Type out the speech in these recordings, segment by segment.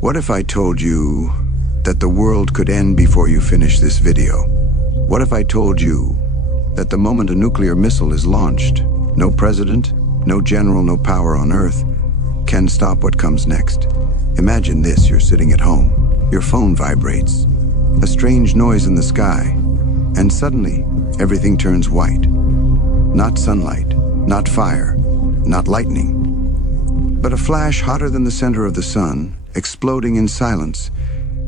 What if I told you that the world could end before you finish this video? What if I told you that the moment a nuclear missile is launched, no president, no general, no power on Earth can stop what comes next? Imagine this: you're sitting at home, your phone vibrates, a strange noise in the sky, and suddenly everything turns white. Not sunlight, not fire, not lightning, but a flash hotter than the center of the sun, exploding in silence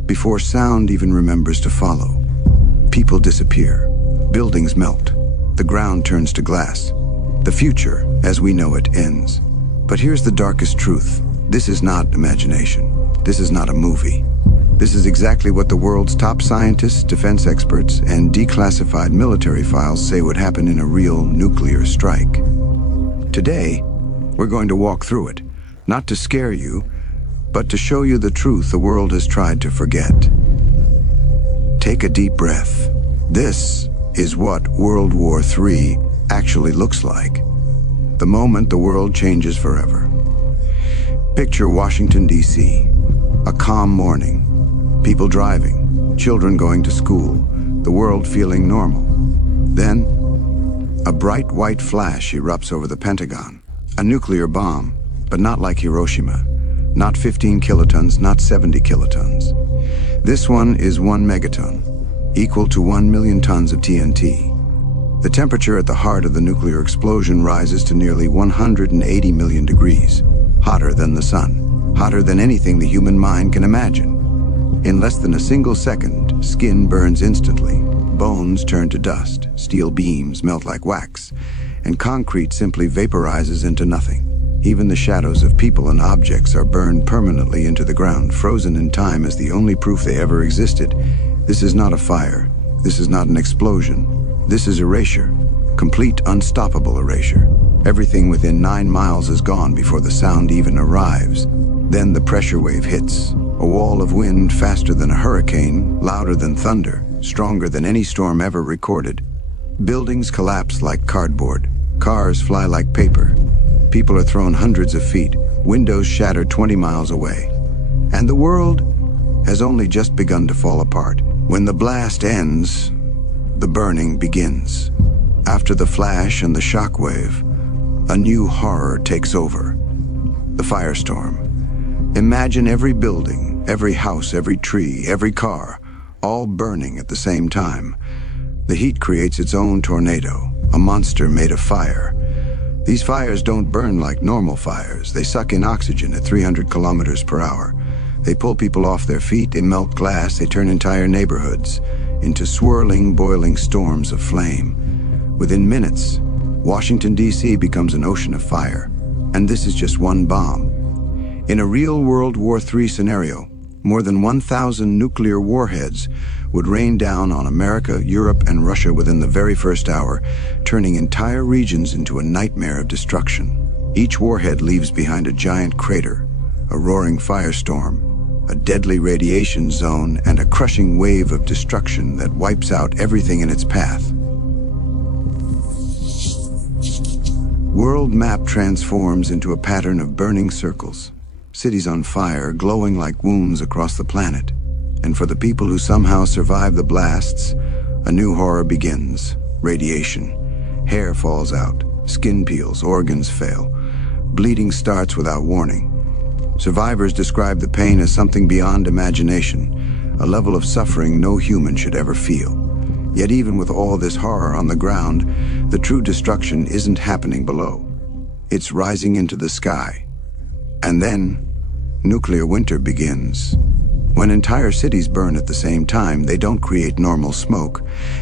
before sound even remembers to follow. People disappear, buildings melt, the ground turns to glass. The future, as we know it, ends. But here's the darkest truth. This is not imagination. This is not a movie. This is exactly what the world's top scientists, defense experts, and declassified military files say would happen in a real nuclear strike. Today, we're going to walk through it, not to scare you, but to show you the truth the world has tried to forget. Take a deep breath. This is what World War III actually looks like. The moment the world changes forever. Picture Washington, D.C. A calm morning. People driving, children going to school, the world feeling normal. Then, a bright white flash erupts over the Pentagon. A nuclear bomb, but not like Hiroshima. Not 15 kilotons, not 70 kilotons. This one is 1 megaton, equal to 1 million tons of TNT. The temperature at the heart of the nuclear explosion rises to nearly 180 million degrees, hotter than the sun, hotter than anything the human mind can imagine. In less than a single second, skin burns instantly, bones turn to dust, steel beams melt like wax, and concrete simply vaporizes into nothing. Even the shadows of people and objects are burned permanently into the ground, frozen in time as the only proof they ever existed. This is not a fire. This is not an explosion. This is erasure. Complete, unstoppable erasure. Everything within 9 miles is gone before the sound even arrives. Then the pressure wave hits. A wall of wind faster than a hurricane, louder than thunder, stronger than any storm ever recorded. Buildings collapse like cardboard. Cars fly like paper. People are thrown hundreds of feet. Windows shatter 20 miles away. And the world has only just begun to fall apart. When the blast ends, the burning begins. After the flash and the shockwave, a new horror takes over. The firestorm. Imagine every building, every house, every tree, every car, all burning at the same time. The heat creates its own tornado, a monster made of fire. These fires don't burn like normal fires. They suck in oxygen at 300 kilometers per hour. They pull people off their feet, they melt glass, they turn entire neighborhoods into swirling, boiling storms of flame. Within minutes, Washington, D.C. becomes an ocean of fire. And this is just one bomb. In a real World War III scenario, more than 1,000 nuclear warheads would rain down on America, Europe, and Russia within the very first hour, turning entire regions into a nightmare of destruction. Each warhead leaves behind a giant crater, a roaring firestorm, a deadly radiation zone, and a crushing wave of destruction that wipes out everything in its path. World map transforms into a pattern of burning circles, cities on fire, glowing like wounds across the planet. And for the people who somehow survive the blasts, a new horror begins. Radiation. Hair falls out, skin peels, organs fail. Bleeding starts without warning. Survivors describe the pain as something beyond imagination, a level of suffering no human should ever feel. Yet even with all this horror on the ground, the true destruction isn't happening below. It's rising into the sky. And then, nuclear winter begins. When entire cities burn at the same time, they don't create normal smoke.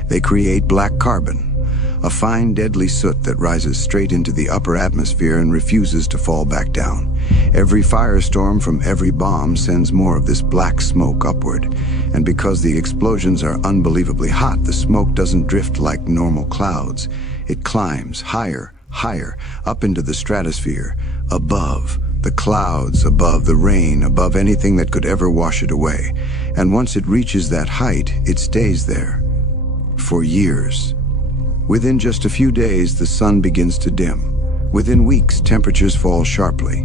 They create black carbon, a fine, deadly soot that rises straight into the upper atmosphere and refuses to fall back down. Every firestorm from every bomb sends more of this black smoke upward. And because the explosions are unbelievably hot, the smoke doesn't drift like normal clouds. It climbs higher, higher, up into the stratosphere, above the clouds, above the rain, above anything that could ever wash it away. And once it reaches that height, it stays there for years. Within just a few days, the sun begins to dim. Within weeks, temperatures fall sharply.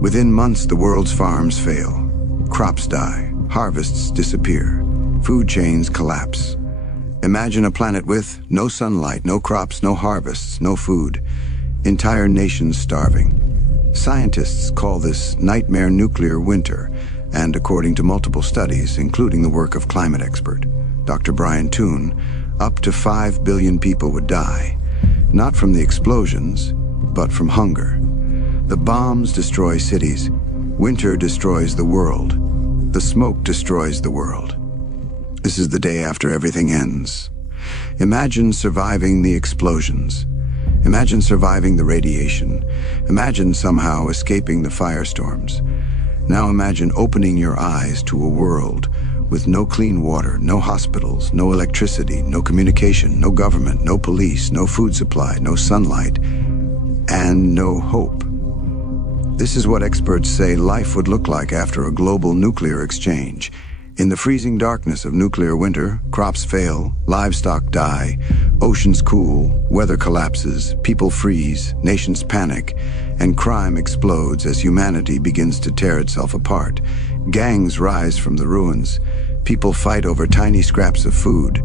Within months, the world's farms fail. Crops die, harvests disappear, food chains collapse. Imagine a planet with no sunlight, no crops, no harvests, no food, entire nations starving. Scientists call this nightmare nuclear winter, and according to multiple studies, including the work of climate expert Dr. Brian Toon, up to 5 billion people would die, not from the explosions, but from hunger. The bombs destroy cities. Winter destroys the world. The smoke destroys the world. This is the day after everything ends. Imagine surviving the explosions. Imagine surviving the radiation. Imagine somehow escaping the firestorms. Now imagine opening your eyes to a world with no clean water, no hospitals, no electricity, no communication, no government, no police, no food supply, no sunlight, and no hope. This is what experts say life would look like after a global nuclear exchange. In the freezing darkness of nuclear winter, crops fail, livestock die, oceans cool, weather collapses, people freeze, nations panic, and crime explodes as humanity begins to tear itself apart. Gangs rise from the ruins. People fight over tiny scraps of food.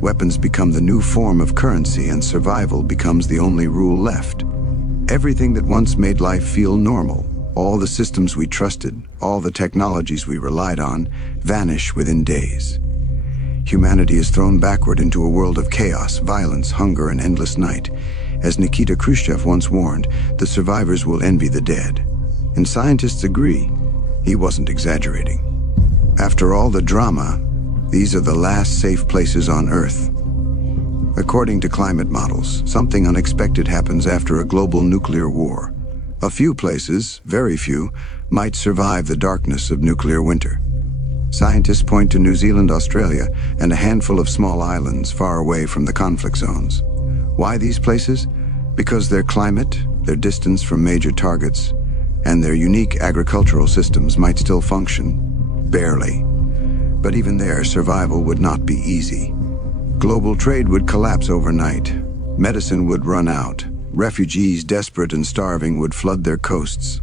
Weapons become the new form of currency, and survival becomes the only rule left. Everything that once made life feel normal, all the systems we trusted, all the technologies we relied on, vanish within days. Humanity is thrown backward into a world of chaos, violence, hunger, and endless night. As Nikita Khrushchev once warned, the survivors will envy the dead. And scientists agree. He wasn't exaggerating. After all the drama, these are the last safe places on Earth. According to climate models, something unexpected happens after a global nuclear war. A few places, very few, might survive the darkness of nuclear winter. Scientists point to New Zealand, Australia, and a handful of small islands far away from the conflict zones. Why these places? Because their climate, their distance from major targets, and their unique agricultural systems might still function, barely. But even there, survival would not be easy. Global trade would collapse overnight. Medicine would run out. Refugees, desperate and starving, would flood their coasts.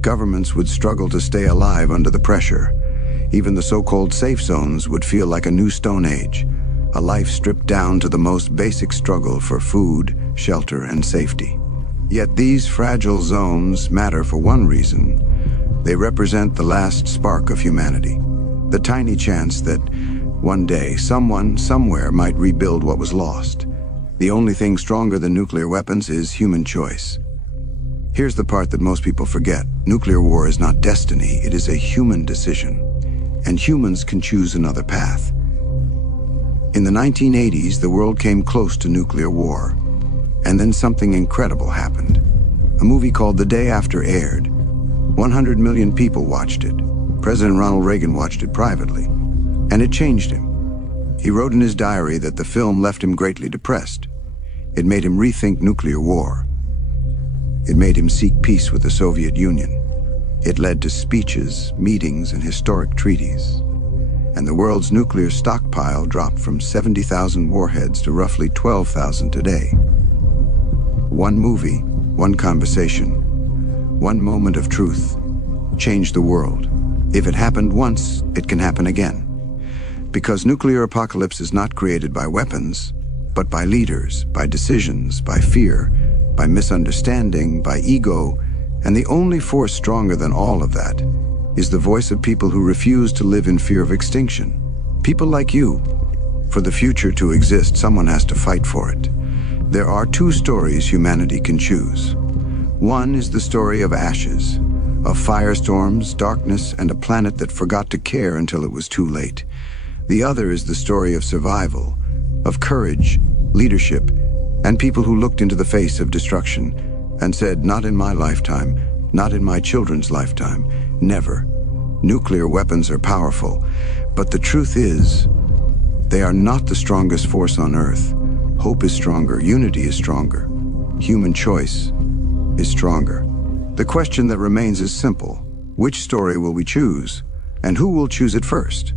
Governments would struggle to stay alive under the pressure. Even the so-called safe zones would feel like a new Stone Age, a life stripped down to the most basic struggle for food, shelter, and safety. Yet these fragile zones matter for one reason. They represent the last spark of humanity, the tiny chance that one day someone, somewhere might rebuild what was lost. The only thing stronger than nuclear weapons is human choice. Here's the part that most people forget. Nuclear war is not destiny, it is a human decision. And humans can choose another path. In the 1980s, the world came close to nuclear war. And then something incredible happened. A movie called The Day After aired. 100 million people watched it. President Ronald Reagan watched it privately. And it changed him. He wrote in his diary that the film left him greatly depressed. It made him rethink nuclear war. It made him seek peace with the Soviet Union. It led to speeches, meetings, and historic treaties. And the world's nuclear stockpile dropped from 70,000 warheads to roughly 12,000 today. One movie, one conversation, one moment of truth changed the world. If it happened once, it can happen again. Because nuclear apocalypse is not created by weapons, but by leaders, by decisions, by fear, by misunderstanding, by ego, and the only force stronger than all of that is the voice of people who refuse to live in fear of extinction. People like you. For the future to exist, someone has to fight for it. There are two stories humanity can choose. One is the story of ashes, of firestorms, darkness, and a planet that forgot to care until it was too late. The other is the story of survival, of courage, leadership, and people who looked into the face of destruction and said, not in my lifetime, not in my children's lifetime, never. Nuclear weapons are powerful, but the truth is, they are not the strongest force on Earth. Hope is stronger, unity is stronger, human choice is stronger. The question that remains is simple. Which story will we choose, and who will choose it first?